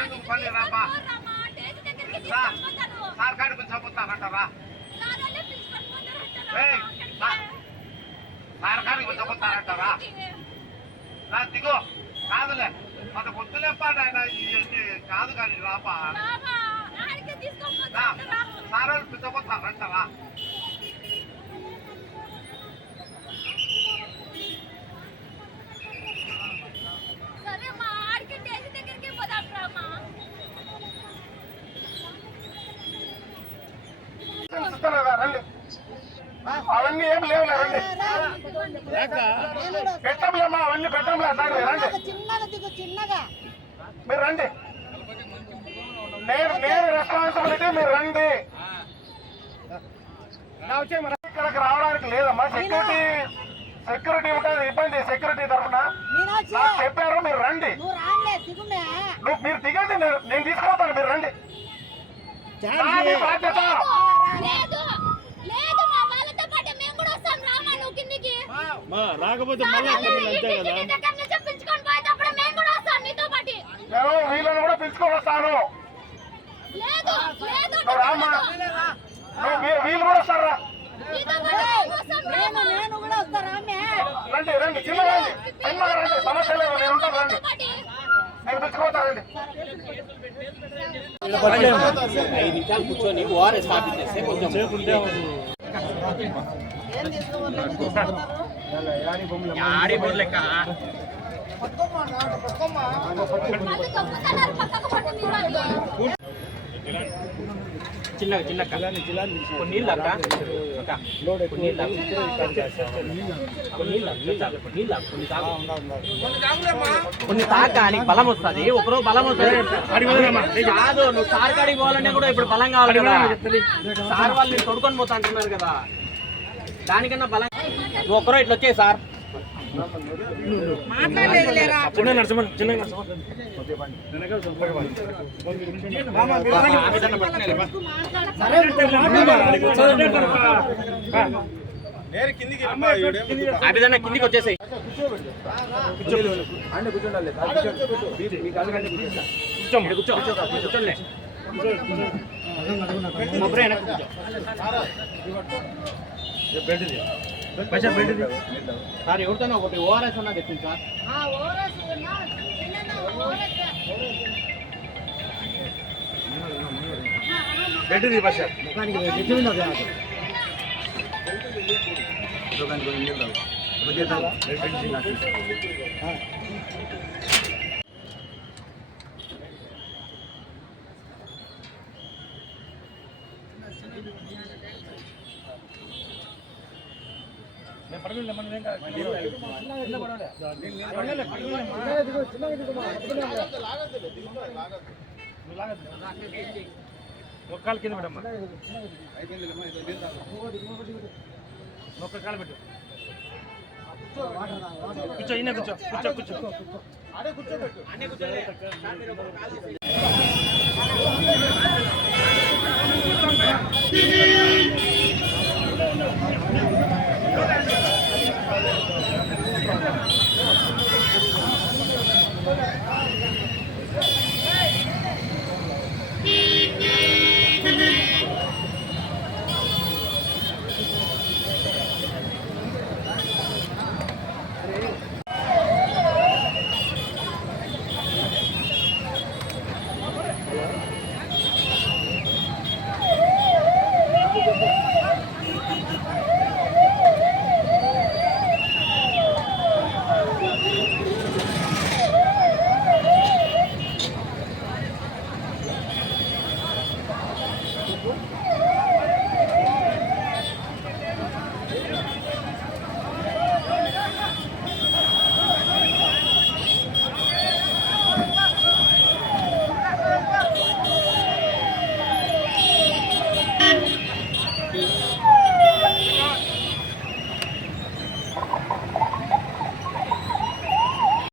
నాకెందుకు పని రాబా సార్ కాడికి చెబుతానంటారా సార్ కాడికి చెబుతానంటారా నా దిగో కాదులే మన పొద్దులే పాడాయన ఇవన్నీ కాదు కానీ రాబా సార్ చెబుతానంటారా రండి అవన్నీ ఏం లేవు రండి పెట్టంలేమ్మా అవన్నీ పెట్టంలే రండి మీరు రండి నేను రెస్పాన్సిబిలిటీ మీరు రండి ఇక్కడికి రావడానికి లేదమ్మా సెక్యూరిటీ ఉంటుంది ఇబ్బంది సెక్యూరిటీ తరఫున నాకు చెప్పారు మీరు రండి మీరు దిగండి నేను తీసుకుపోతాను మీరు రండి బాధ్యత రాకపోతే వీళ్ళని కూడా పిలుచుకొని వస్తాను వీళ్ళు కూడా వస్తారా రండి రండి చిన్న రండి చిన్నగా రండి సమస్య లేదు నేను ఉంటాను రండి నేను పిలుచుకుపోతానండి 5 నిమిషాలు కూర్చొని ఓఆర్ఎస్ స్థాపించేస్తే కొంచెం ఆడి బోర్డు లెక్క చిన్నగా కొన్ని నీళ్ళు కొన్ని తాక నీకు బలం వస్తుంది ఒకరోజు బలం వస్తుంది కాదు నువ్వు సార్ కాడికి పోవాలన్నా కూడా ఇప్పుడు బలం కావాలి కదా సార్ వాళ్ళు నేను తొడుకొని పోతా అంటున్నారు కదా దానికన్నా బలం నువ్వు ఒకరో ఇట్లా వచ్చే సార్ అభిదన్న కిందికి వచ్చేసాయి కూర్చోలే సార్ ఎవరితోనే ఒకటి ఓఆర్ఎస్ అన్నా తెచ్చింది సార్ బెడ్ది బస్ ఒక కాలు కింద పెట్టమ్మా ఒక కాలు పెట్టు కూర్చో ఇన్న కూర్చో అడే కూర్చోబెట్టు అన్నీ కూర్చోబెట్టు